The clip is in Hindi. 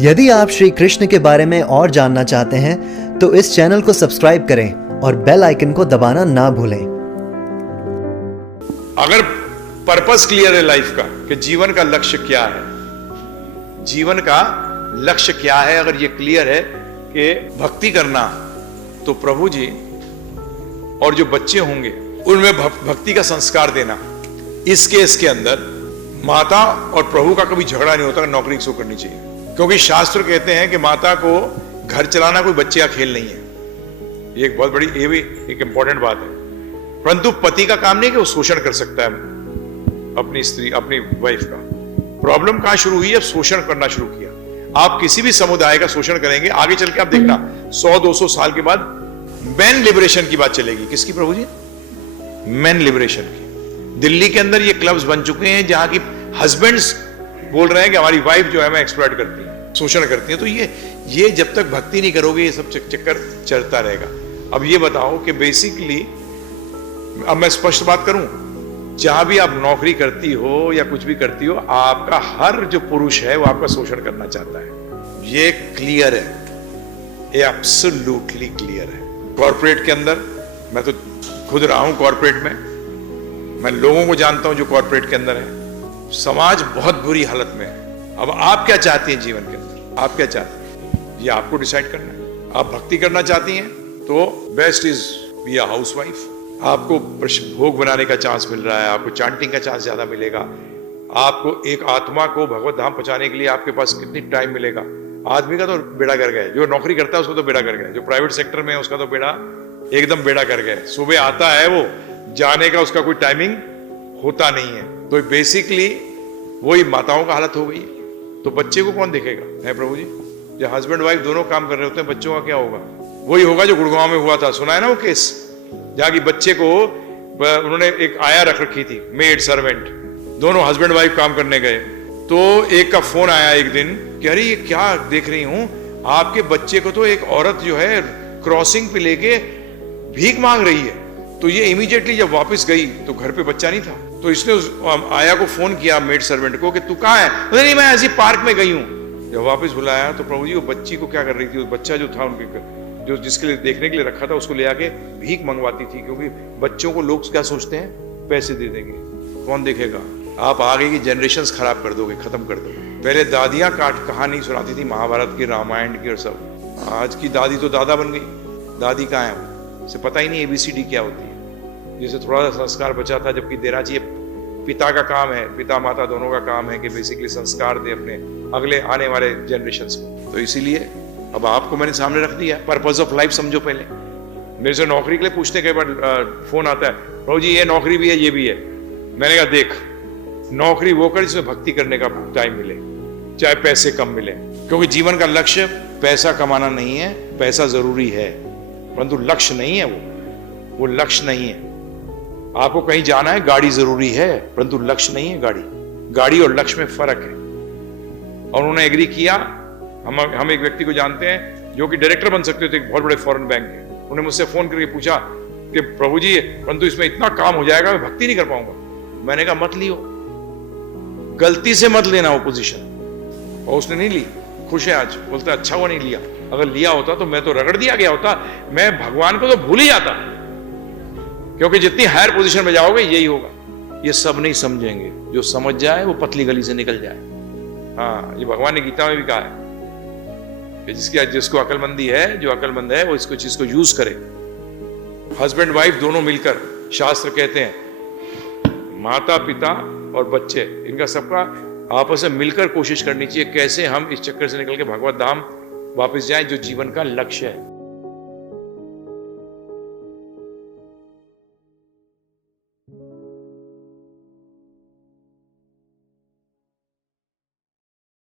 यदि आप श्री कृष्ण के बारे में और जानना चाहते हैं तो इस चैनल को सब्सक्राइब करें और बेल आइकन को दबाना ना भूलें। अगर पर्पस क्लियर है लाइफ का कि जीवन का लक्ष्य क्या है, जीवन का लक्ष्य क्या है, अगर ये क्लियर है कि भक्ति करना, तो प्रभु जी और जो बच्चे होंगे उनमें भक्ति का संस्कार देना। इस केस के अंदर माता और प्रभु का कभी झगड़ा नहीं होता, नौकरी किसको करनी चाहिए, क्योंकि शास्त्र कहते हैं कि माता को घर चलाना कोई बच्चे का खेल नहीं है। ये एक बहुत बड़ी, ये भी एक इंपॉर्टेंट बात है। परंतु पति का काम नहीं कि वो शोषण कर सकता है अपनी स्त्री, अपनी वाइफ का। प्रॉब्लम कहां शुरू हुई है? शोषण करना शुरू किया। आप किसी भी समुदाय का शोषण करेंगे, आगे चल के आप देखना 100-200 साल के बाद मैन लिबरेशन की बात चलेगी। किसकी प्रभु जी? मैन लिबरेशन की। दिल्ली के अंदर ये क्लब्स बन चुके हैं जहां की हस्बैंड्स बोल रहे हैं कि हमारी वाइफ जो है मैं एक्सप्लॉइट करती है, शोषण करती है। तो ये जब तक भक्ति नहीं करोगे ये सब चक्कर चलता रहेगा। अब ये बताओ कि बेसिकली, अब मैं स्पष्ट बात करूं, जहां भी आप नौकरी करती हो या कुछ भी करती हो, आपका हर जो पुरुष है वो आपका शोषण करना चाहता है। ये क्लियर है, ये एब्सोल्युटली क्लियर है। कॉर्पोरेट के अंदर, मैं तो खुद रहा हूं कॉर्पोरेट में, मैं लोगों को जानता हूं जो कॉर्पोरेट के अंदर है। समाज बहुत बुरी हालत में है। अब आप क्या चाहती हैं जीवन के अंदर? आप क्या चाहती हैं ये आपको डिसाइड करना है। आप भक्ति करना चाहती हैं तो best is be a housewife. आपको भोग बनाने का चांस मिल रहा है, आपको चांटिंग का चांस ज्यादा मिलेगा, आपको एक आत्मा को भगवत धाम पहुंचाने के लिए आपके पास कितनी टाइम मिलेगा। आदमी का तो बेड़ा कर गए, जो नौकरी करता है उसको तो बेड़ा कर गए, जो प्राइवेट सेक्टर में है उसका तो बेड़ा एकदम बेड़ा कर गए। सुबह आता है वो, जाने का उसका कोई टाइमिंग होता नहीं है। तो बेसिकली वही माताओं का हालत हो गई। तो बच्चे को कौन देखेगा? है प्रभु जी, जब हस्बैंड वाइफ दोनों काम कर रहे होते हैं, बच्चों का क्या होगा? वही होगा जो गुड़गांव में हुआ था, सुना है ना वो केस, जहां की बच्चे को उन्होंने एक आया रख रखी थी, मेड सर्वेंट, दोनों हस्बैंड वाइफ काम करने गए। तो एक का फोन आया एक दिन कि अरे ये क्या देख रही हूं, आपके बच्चे को तो एक औरत जो है क्रॉसिंग पे लेके भीख मांग रही है। तो ये इमीडिएटली जब वापस गई तो घर पे बच्चा नहीं था, तो इसने उस आया को फोन किया, मेड सर्वेंट को, कि तू कहाँ है? नहीं, मैं ऐसी पार्क में गई हूँ। जब वापस बुलाया तो प्रभु जी वो बच्ची को क्या कर रही थी, वो बच्चा जो था उनके, जो जिसके लिए देखने के लिए रखा था, उसको ले आके भीख मंगवाती थी, क्योंकि बच्चों को लोग क्या सोचते हैं, पैसे दे देंगे, कौन देखेगा। आप आगे की जनरेशंस खराब कर दोगे, खत्म कर दोगे। पहले दादियां कहानी सुनाती थी महाभारत की, रामायण की और सब। आज की दादी तो दादा बन गई। दादी कहाँ है? उसे पता ही नहीं ABCD क्या होती है। जैसे थोड़ा सा संस्कार बचा था, जबकि देना चाहिए। पिता का काम है, पिता माता दोनों का काम है कि बेसिकली संस्कार दे अपने अगले आने वाले जनरेशंस को। तो इसीलिए अब आपको मैंने सामने रख दिया। पर्पस ऑफ लाइफ समझो। पहले मेरे से नौकरी के लिए पूछते, कई बार फोन आता है, प्रभु जी ये नौकरी भी है, ये भी है। मैंने कहा देख, नौकरी वो कर जिसमें भक्ति करने का टाइम मिले, चाहे पैसे कम मिले, क्योंकि जीवन का लक्ष्य पैसा कमाना नहीं है। पैसा जरूरी है परंतु लक्ष्य नहीं है, वो लक्ष्य नहीं है। आपको कहीं जाना है, गाड़ी जरूरी है परंतु लक्ष्य नहीं है। गाड़ी और लक्ष्य में फर्क है। और उन्होंने एग्री किया। हम एक व्यक्ति को जानते हैं जो कि डायरेक्टर बन सकते थे एक बहुत बड़े फॉरेन बैंक के। उन्होंने मुझसे फोन करके पूछा कि प्रभु जी परंतु इसमें इतना काम हो जाएगा, मैं भक्ति नहीं कर पाऊंगा। मैंने कहा मत लियो, गलती से मत लेना वो पोजीशन। और उसने नहीं ली, खुश है आज, बोलता है अच्छा वो नहीं लिया। अगर लिया होता तो मैं तो रगड़ दिया गया होता, मैं भगवान को तो भूल ही जाता। क्योंकि जितनी हायर पोजीशन में जाओगे यही होगा। ये सब नहीं समझेंगे, जो समझ जाए वो पतली गली से निकल जाए। हाँ, ये भगवान ने गीता में भी कहा है कि जिसको अकलमंदी है, जो अकलमंद है वो इसको चीज को यूज करे। हस्बैंड वाइफ दोनों मिलकर, शास्त्र कहते हैं माता पिता और बच्चे, इनका सबका आपस में मिलकर कोशिश करनी चाहिए कैसे हम इस चक्कर से निकल के भगवत धाम वापस जाएं, जो जीवन का लक्ष्य है।